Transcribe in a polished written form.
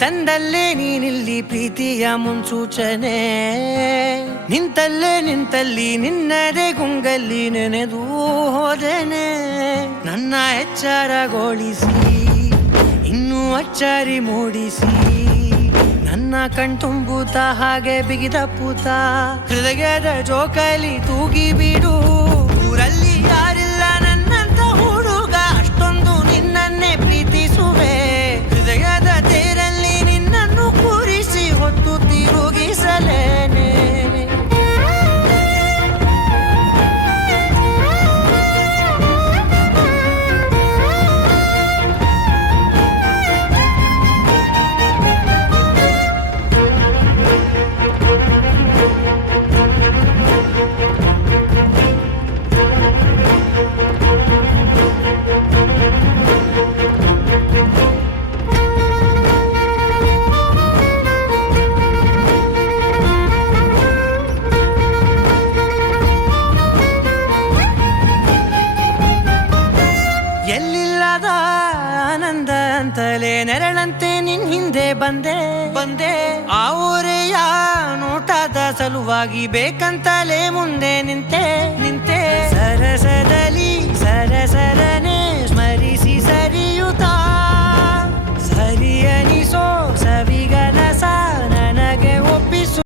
ತಂದಲ್ಲೇ ನೀನಿಲ್ಲಿ ಪ್ರೀತಿಯ ಮುನ್ಸೂಚನೆ. ನಿಂತಲ್ಲಿ ನಿನ್ನದೇ ಗುಂಗಲ್ಲಿ ನೆನೆದು ಹೋದನೆ. ನನ್ನ ಎಚ್ಚರಗೊಳಿಸಿ ಇನ್ನೂ ಅಚ್ಚರಿ ಮೂಡಿಸಿ, ನನ್ನ ಕಣ್ತುಂಬುತ್ತ ಹಾಗೆ ಬಿಗಿದ ಪೂತ ಹೃದಯದ ಜೋಕಾಲಿ ತೂಗಿ ಬಿಡು. ಊರಲ್ಲಿ ಯಾರಿಲ್ಲ ನನ್ನಂತ ಹುಡುಗ, ಅಷ್ಟೊಂದು ನಿನ್ನನ್ನೇ ಪ್ರೀತಿಸುವೆ. ಹೃದಯದ ತೇರಲ್ಲಿ ನಿನ್ನನ್ನು ಕೂರಿಸಿ ಹೊತ್ತು ತಿರುಗಿಸಲೇನೆ. ಎಲ್ಲಿಲ್ಲದ ಆನಂದ ಅಂತಲೇ ನೆರಳಂತೆ ನಿನ್ ಹಿಂದೆ ಬಂದೆ. ಆ ಊರೆಯ ನೋಟದ ಸಲುವಾಗಿ ಬೇಕಂತಲೇ ಮುಂದೆ